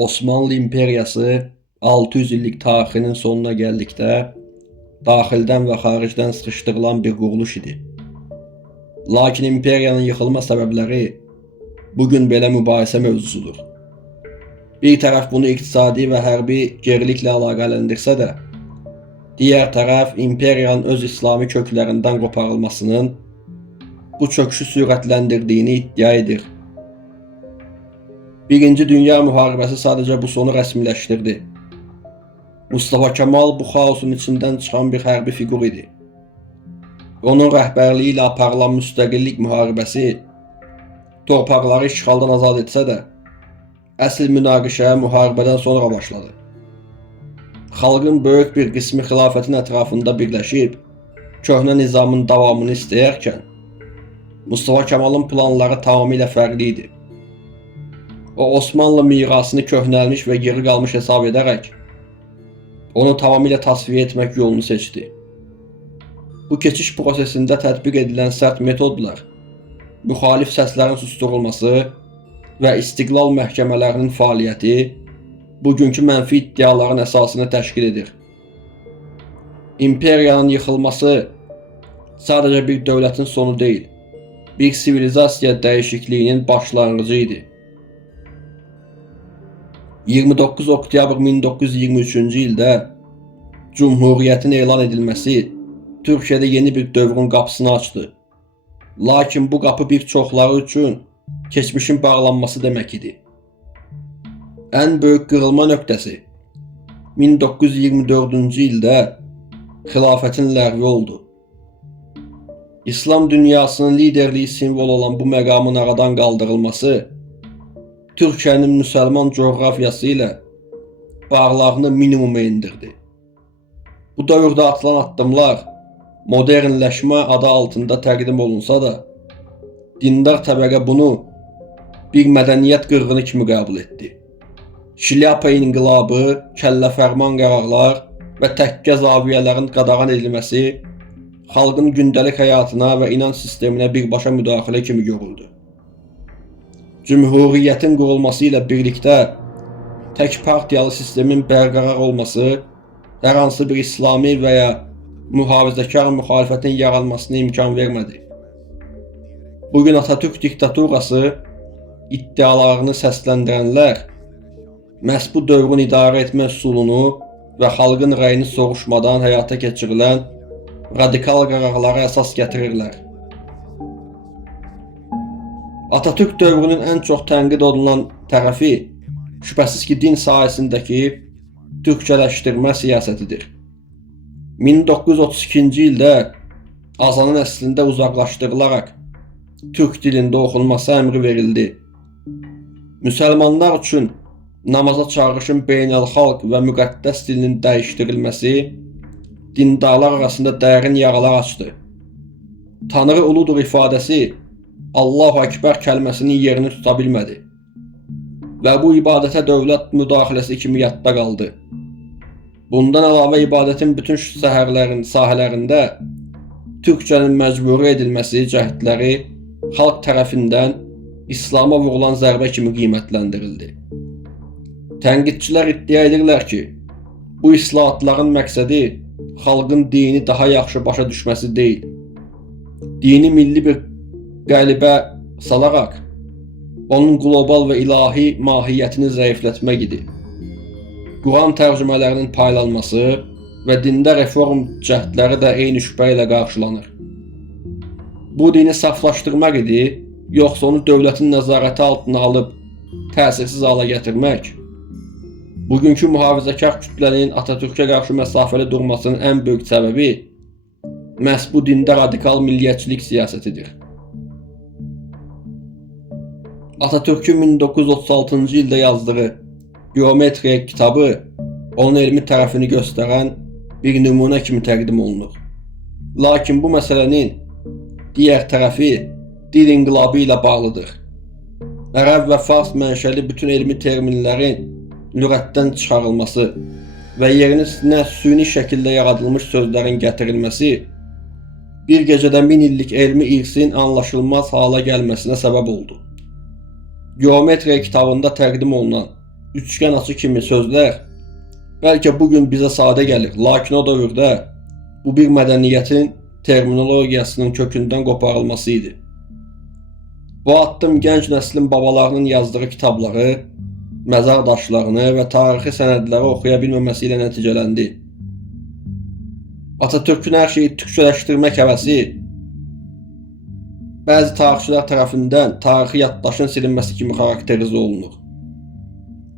Osmanlı İmperiyası 600 illik tarixinin sonuna gəldikdə daxildən və xaricdən sıxışdırılan bir quruluş idi. Lakin imperiyanın yıxılma səbəbləri bugün belə mübahisə mövzusudur. Bir tərəf bunu iqtisadi və hərbi geriliklə əlaqələndirsə də, digər tərəf imperiyanın öz İslami köklərindən qoparılmasının bu çöküşü sürətləndirdiyini iddia edir. Birinci Dünya Müharibəsi sadəcə bu sonu rəsmiləşdirdi. Mustafa Kemal bu xaosun içindən çıxan bir hərbi fiqur idi. Onun rəhbərliyi ilə aparılan müstəqillik müharibəsi torpaqları işğaldan azad etsə də, əsl münaqişə müharibədən sonra başladı. Xalqın böyük bir qismi xilafətin ətrafında birləşib, köhnə nizamın davamını istəyərkən, Mustafa Kemalın planları tamamilə fərqli idi. O, Osmanlı mirasını köhnəlmiş və geri qalmış hesab edərək, onu tamamilə tasfiyə etmək yolunu seçdi. Bu keçiş prosesində tətbiq edilən sərt metodlar, müxalif səslərin susturulması və istiqlal məhkəmələrinin fəaliyyəti bugünkü mənfi iddiaların əsasını təşkil edir. İmperiyanın yıxılması sadəcə bir dövlətin sonu deyil, bir sivilizasiya dəyişikliyinin başlanğıcı idi. 29 oktyabr 1923-cü ildə Cumhuriyyətin elan edilməsi Türkiyədə yeni bir dövrün qapısını açdı. Lakin bu qapı bir çoxları üçün keçmişin bağlanması demək idi. Ən böyük qırılma nöqtəsi 1924-cü ildə xilafətin ləğvi oldu. İslam dünyasının liderliyi simvol olan bu məqamın aradan qaldırılması Türkiyənin müsəlman coğrafiyası ilə bağlarını minimuma indirdi. Bu dövrdə atılan addımlar modernləşmə adı altında təqdim olunsa da, dindar təbəqə bunu bir mədəniyyət qırğını kimi qəbul etdi. Şilyapa inqilabı, kəlləfərman qərarlar və təkkə zaviyələrin qadağan edilməsi xalqın gündəlik həyatına və inanc sisteminə birbaşa müdaxilə kimi görüldü. Cümhuriyyətin qurulması ilə birlikdə tək partiyalı sistemin bərqərar olması hər hansı bir İslami və ya mühafizəkar müxalifətin yaranmasına imkan vermədi. Bugün Atatürk diktaturası iddialarını səsləndirənlər məhz bu dövrün idarə etmə üsulunu və xalqın rəyini soruşmadan həyata keçirilən radikal qərarlara əsas gətirirlər. Atatürk dövrünün ən çox tənqid olunan tərəfi şübhəsiz ki, din sahəsindəki türkçələşdirmə siyasətidir. 1932-ci ildə azanın əslində uzaqlaşdırılaraq türk dilində oxunması əmri verildi. Müsəlmanlar üçün namaza çağırışın beynəlxalq və müqəddəs dilinin dəyişdirilməsi dindarlar arasında dərin yaralar açdı. Tanrı uludur ifadəsi Allahu Ekber kəlməsinin yerini tuta bilmədi və bu ibadətə dövlət müdaxiləsi kimi yadda qaldı. Bundan əlavə ibadətin bütün sahələrində türkçənin məcburi edilməsi cəhdləri xalq tərəfindən İslama vurulan zərbə kimi qiymətləndirildi. Tənqidçilər iddia edirlər ki, bu islahatların məqsədi xalqın dini daha yaxşı başa düşməsi deyil, dini milli bir qəlibə salaraq onun qlobal və ilahi mahiyyətini zəiflətmək idi. Quran tərcümələrinin paylanması və dində reform cəhdləri də eyni şübhə ilə qarşılanır. Bu dini saflaşdırmaq idi, yoxsa onu dövlətin nəzarəti altına alıb təsirsiz hala gətirmək? Bugünkü mühafizəkar kütlənin Atatürkə qarşı məsafəli durmasının ən böyük səbəbi məhz bu dində radikal milliyyətçilik siyasətidir. Atatürk'ün 1936-cı ildə yazdığı Geometriya kitabı onun elmi tərəfini göstərən bir nümunə kimi təqdim olunur. Lakin bu məsələnin digər tərəfi dil inqilabı ilə bağlıdır. Ərəb və fars mənşəli bütün elmi terminlərin lüğətdən çıxarılması və yerinə süni şəkildə yaradılmış sözlərin gətirilməsi bir gecədə 1000 illik elmi irsin anlaşılmaz hala gəlməsinə səbəb oldu. Geometriya kitabında təqdim olunan üçgen açı kimi sözlər bəlkə bugün bizə sadə gəlir, lakin o dövrdə bu bir mədəniyyətin terminologiyasının kökündən qoparılması idi. Bu addım gənc nəslin babalarının yazdığı kitabları, məzar daşlarını və tarixi sənədləri oxuya bilməməsi ilə nəticələndi. Atatürkün hər şeyi türkçələşdirmək həvəsi bəzi tarixçilər tərəfindən tarixi yaddaşın silinməsi kimi xarakterizə olunur.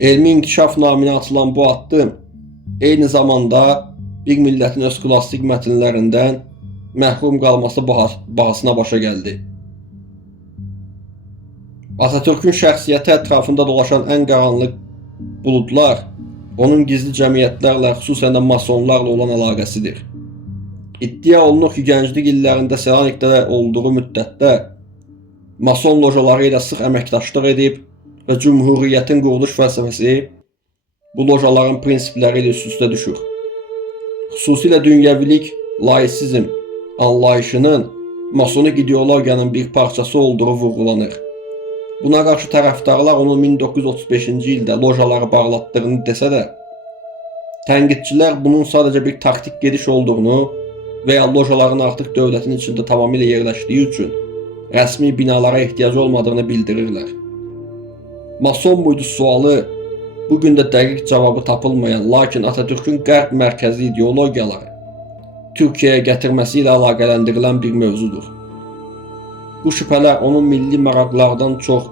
Elmi inkişaf naminə açılan bu addım eyni zamanda bir millətin öz klassik mətnlərindən məhrum qalması bahasına başa gəldi. Atatürkün şəxsiyyəti ətrafında dolaşan ən qaranlıq buludlar onun gizli cəmiyyətlərlə, xüsusən də masonlarla olan əlaqəsidir. İddia olunur ki, gənclik illərində Selanikdə olduğu müddətdə mason lojaları ilə sıx əməkdaşlıq edib və Cümhuriyyətin quruluş fəlsəfəsi bu lojaların prinsipləri ilə üst-üstə düşür. Xüsusilə dünyəvilik, laisizm anlayışının masonik ideologiyanın bir parçası olduğu vurğulanır. Buna qarşı tərəfdarlar onun 1935-ci ildə lojaları bağlatdığını desə də, tənqidçilər bunun sadəcə bir taktik gediş olduğunu və ya lojaların artıq dövlətin içində tamamilə yerləşdiyi üçün rəsmi binalara ehtiyacı olmadığını bildirirlər. Mason muydu sualı bugün də dəqiq cavabı tapılmayan, lakin Atatürkün qərb mərkəzi ideologiyaları Türkiyəyə gətirməsi ilə əlaqələndirilən bir mövzudur. Bu şübhələr onun milli maraqlardan çox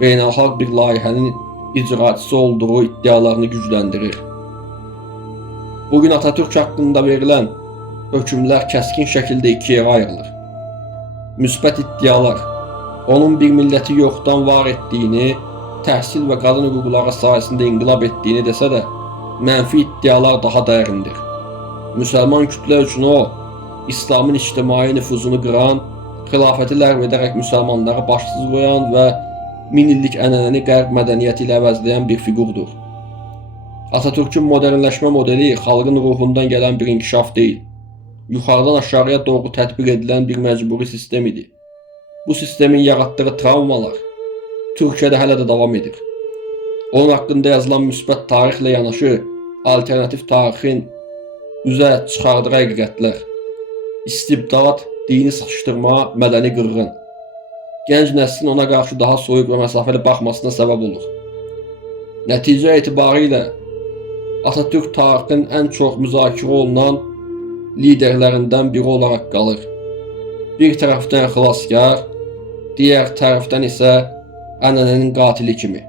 beynəlxalq bir layihənin icraçısı olduğu iddialarını gücləndirir. Bugün Atatürk haqqında verilən hökmlər kəskin şəkildə ikiyə ayrılır. Müsbət iddialar onun bir milləti yoxdan var etdiyini, təhsil və qadın hüquqları sayəsində inqilab etdiyini desə də, mənfi iddialar daha dərindir. Müsəlman kütlə üçün o, İslamın ictimai nüfuzunu qıran, xilafəti ləğv edərək müsəlmanları başsız qoyan və 1000 illik ənənəni qərb mədəniyyəti ilə əvəzləyən bir fiqurdur. Atatürkün modernləşmə modeli xalqın ruhundan gələn bir inkişaf deyil, yuxarıdan aşağıya doğru tətbiq edilən bir məcburi sistem idi. Bu sistemin yaratdığı travmalar Türkiyədə hələ də davam edir. Onun haqqında yazılan müsbət tarixlə yanaşı, alternativ tarixin üzə çıxardığı həqiqətlər, istibdad, dini sıxışdırma, mədəni qırğın, gənc nəslin ona qarşı daha soyuq və məsafəli baxmasına səbəb olur. Nəticə etibarilə Atatürk tarixin ən çox müzakirə olunan liderlərindən biri olaraq qalır. Bir tərəfdən xilaskar, digər tərəfdən isə ənənənin qatili kimi.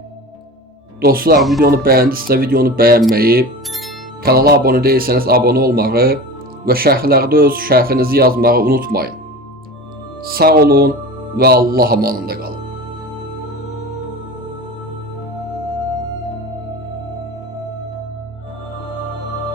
Dostlar, videonu bəyəndisə videonu bəyənməyi, kanala abunə değilsəniz abunə olmağı və şərhlərdə öz şərhinizi yazmağı unutmayın. Sağ olun və Allah amanında qalın.